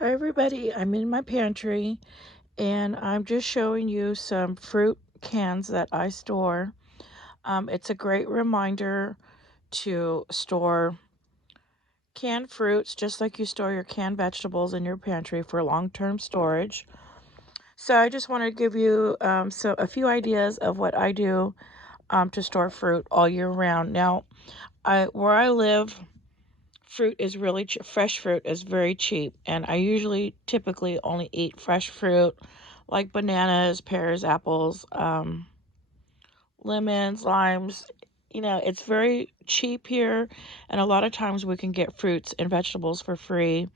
Hi everybody, I'm in my pantry and I'm just showing you some fruit cans that I store. It's a great reminder to store canned fruits just like you store your canned vegetables in your pantry for long-term storage. So I just want to give you a few ideas of what I do to store fruit all year round. Now, where I live, fruit is really fresh fruit is very cheap, and I typically only eat fresh fruit like bananas, pears, apples, lemons, limes. It's very cheap here, and a lot of times we can get fruits and vegetables for free.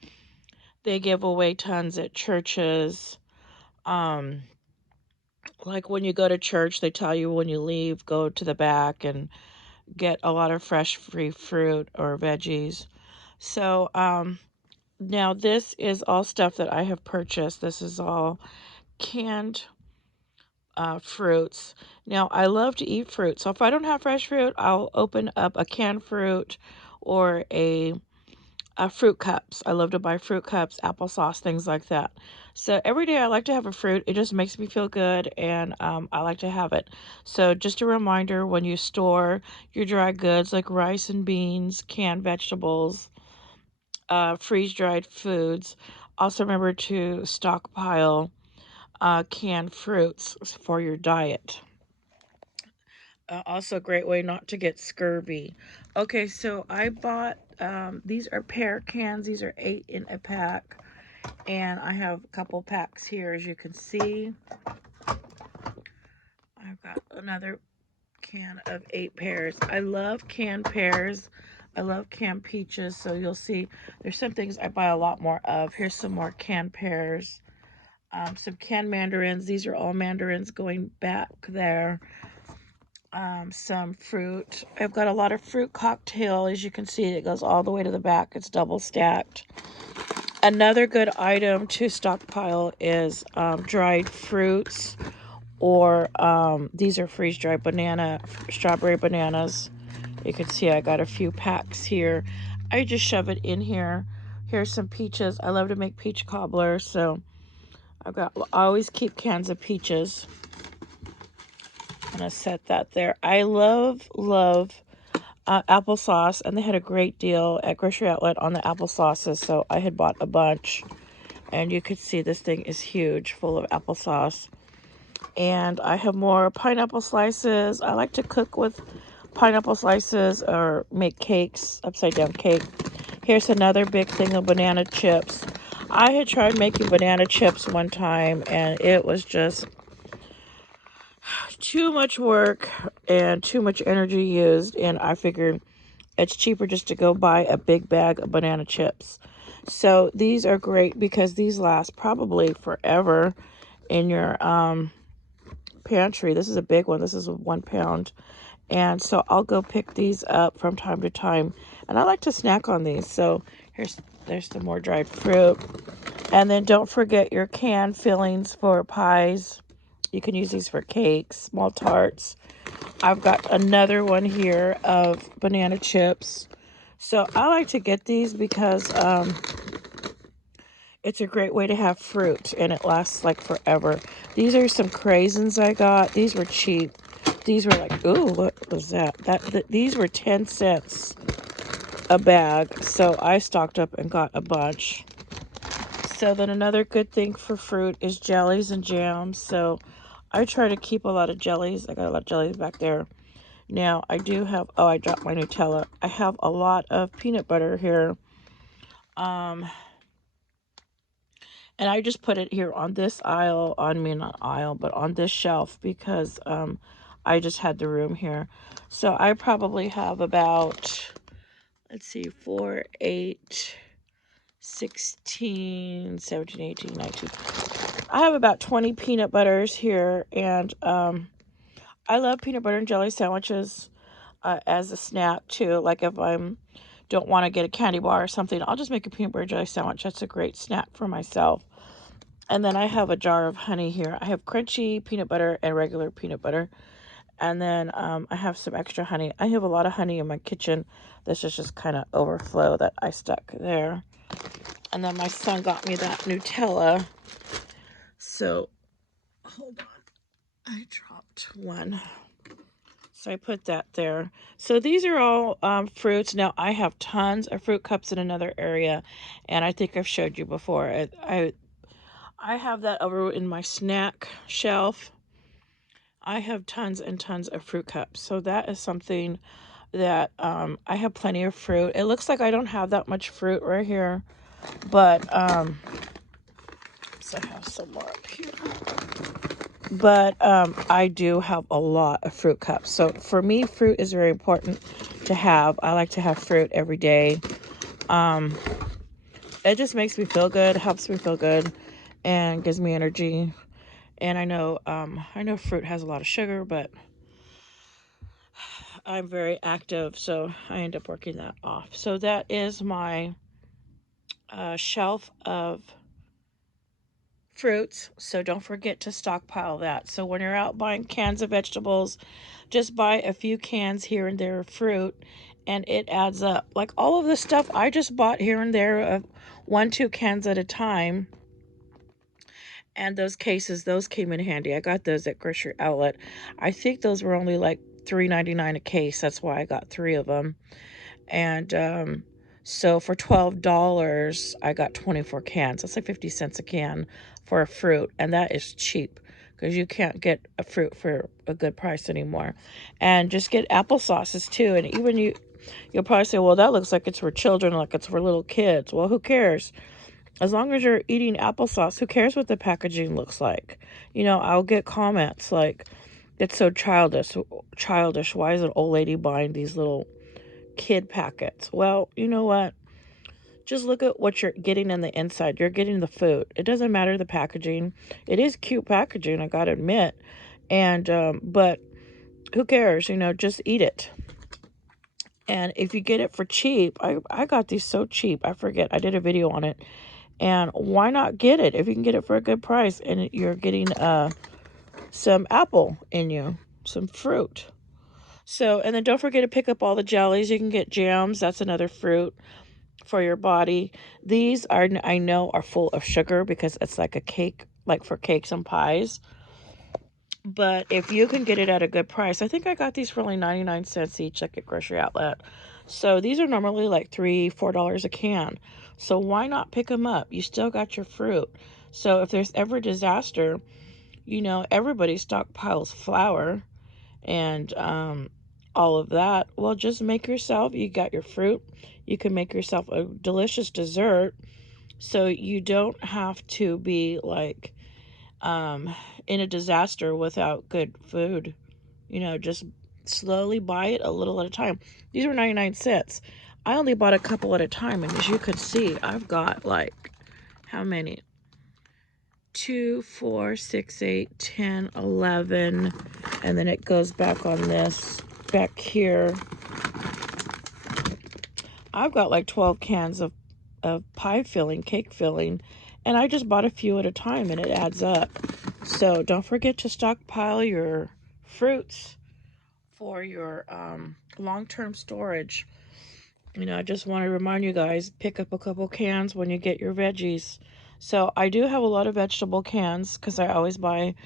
They give away tons at churches. um like when you go to church, they tell you when you leave, go to the back and get a lot of fresh free fruit or veggies. So now, this is all stuff that I have purchased. This is all canned fruits. Now, I love to eat fruit. So if I don't have fresh fruit, I'll open up a canned fruit or a fruit cups. I love to buy fruit cups, applesauce, things like that. So every day I like to have a fruit. It just makes me feel good, and I like to have it. So just a reminder, when you store your dry goods like rice and beans, canned vegetables, freeze-dried foods. Also remember to stockpile canned fruits for your diet. Also a great way not to get scurvy. Okay, so I bought, these are pear cans. These are 8 in a pack. And I have a couple packs here, as you can see. I've got another can of 8 pears. I love canned pears. I love canned peaches. So you'll see there's some things I buy a lot more of. Here's some more canned pears. Some canned mandarins. These are all mandarins going back there. Some fruit. I've got a lot of fruit cocktail. As you can see, it goes all the way to the back. It's double stacked. Another good item to stockpile is dried fruits, or these are freeze-dried strawberry bananas. You can see I got a few packs here. I just shove it in here. Here's some peaches. I love to make peach cobbler, so I always keep cans of peaches. I'm gonna set that there. I love applesauce, and they had a great deal at Grocery Outlet on the applesauces, so I had bought a bunch. And you can see this thing is huge, full of applesauce. And I have more pineapple slices. I like to cook with pineapple slices or make cakes, upside down cake. Here's another big thing of banana chips. I had tried making banana chips one time, and it was just too much work and too much energy used, and I figured it's cheaper just to go buy a big bag of banana chips. So these are great because these last probably forever in your pantry. This is a big one. This is 1 pound. And so I'll go pick these up from time to time. And I like to snack on these. So there's some more dried fruit. And then don't forget your canned fillings for pies. You can use these for cakes, small tarts. I've got another one here of banana chips. So I like to get these because it's a great way to have fruit, and it lasts like forever. These are some craisins I got. These were cheap. These were like, ooh, what was that? These were 10 cents a bag. So I stocked up and got a bunch. So then another good thing for fruit is jellies and jams. So I try to keep a lot of jellies. I got a lot of jellies back there. Now I do have, oh, I dropped my Nutella. I have a lot of peanut butter here. And I just put it here on this aisle, not aisle, but on this shelf because I just had the room here. So I probably have about, let's see, 4, 8, 16, 17, 18, 19. I have about 20 peanut butters here, and I love peanut butter and jelly sandwiches as a snack too. Like if I'm don't want to get a candy bar or something, I'll just make a peanut butter jelly sandwich. That's a great snack for myself. And then I have a jar of honey here. I have crunchy peanut butter and regular peanut butter. And then I have some extra honey. I have a lot of honey in my kitchen. This is just kind of overflow that I stuck there. And then my son got me that Nutella. So, hold on. I dropped one. So I put that there. So these are all fruits. Now I have tons of fruit cups in another area, and I think I've showed you before. I have that over in my snack shelf. I have tons and tons of fruit cups. So that is something that I have plenty of fruit. It looks like I don't have that much fruit right here, but so I have some more up here. But I do have a lot of fruit cups. So for me, fruit is very important to have. I like to have fruit every day. It just makes me feel good, helps me feel good, and gives me energy. And I know fruit has a lot of sugar, but I'm very active, so I end up working that off. So that is my shelf of fruits. So don't forget to stockpile that. So when you're out buying cans of vegetables, just buy a few cans here and there of fruit, and it adds up. Like all of the stuff I just bought here and there of 1-2 cans at a time. And those cases, those came in handy. I got those at Grocery Outlet. I think those were only like $3.99 a case. That's why I got 3 of them. And so for $12, I got 24 cans. That's like 50 cents a can for a fruit. And that is cheap because you can't get a fruit for a good price anymore. And just get applesauces too. And even you'll probably say, well, that looks like it's for children, like it's for little kids. Well, who cares? As long as you're eating applesauce, who cares what the packaging looks like? I'll get comments like, it's so childish. Why is an old lady buying these little kid packets? Well, you know what? Just look at what you're getting in the inside. You're getting the food. It doesn't matter the packaging. It is cute packaging, I gotta admit. But who cares? Just eat it. And if you get it for cheap, I got these so cheap. I forget. I did a video on it. And why not get it if you can get it for a good price and you're getting some apple in you, some fruit. So, and then don't forget to pick up all the jellies. You can get jams. That's another fruit for your body. These I know are full of sugar because it's like a cake, like for cakes and pies. But if you can get it at a good price, I think I got these for only 99 cents each, like at Grocery Outlet. So these are normally like $3-4 a can. So why not pick them up? You still got your fruit. So if there's ever a disaster, everybody stockpiles flour and all of that. Well, just make yourself, you got your fruit. You can make yourself a delicious dessert. So you don't have to be like in a disaster without good food. Just slowly buy it a little at a time. These were 99 cents. I only bought a couple at a time, and as you could see, I've got like, how many? 2, 4, 6, 8, 10, 11, and then it goes back on this, back here. I've got like 12 cans of pie filling, cake filling, and I just bought a few at a time, and it adds up. So don't forget to stockpile your fruits for your long-term storage. I just want to remind you guys, pick up a couple cans when you get your veggies. So I do have a lot of vegetable cans because I always buy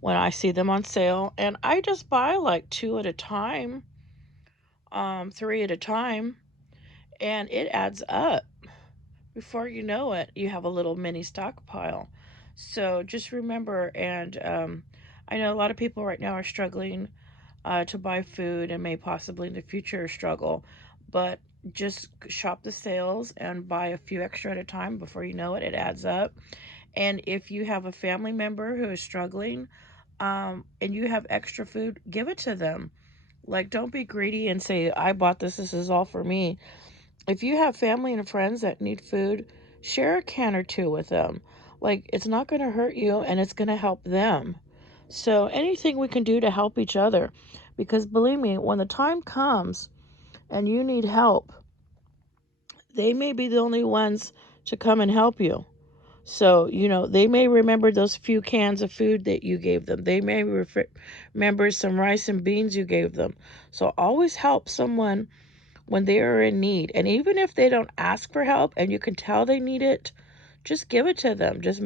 when I see them on sale. And I just buy like 2 at a time, 3 at a time, and it adds up. Before you know it, you have a little mini stockpile. So just remember, and I know a lot of people right now are struggling to buy food and may possibly in the future struggle, but just shop the sales and buy a few extra at a time. Before you know it, it adds up. And if you have a family member who is struggling and you have extra food, give it to them. Like, don't be greedy and say, I bought this is all for me. If you have family and friends that need food, share a can or two with them. Like, it's not going to hurt you and it's going to help them. So anything we can do to help each other, because believe me, when the time comes and you need help, they may be the only ones to come and help you. So, they may remember those few cans of food that you gave them. They may remember some rice and beans you gave them. So always help someone when they are in need. And even if they don't ask for help and you can tell they need it, just give it to them. Just,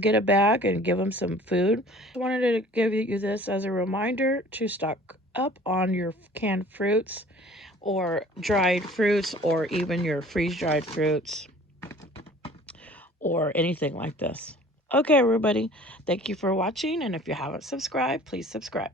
get a bag and give them some food. I wanted to give you this as a reminder to stock up on your canned fruits or dried fruits or even your freeze-dried fruits or anything like this. Okay, everybody, thank you for watching. And if you haven't subscribed, please subscribe.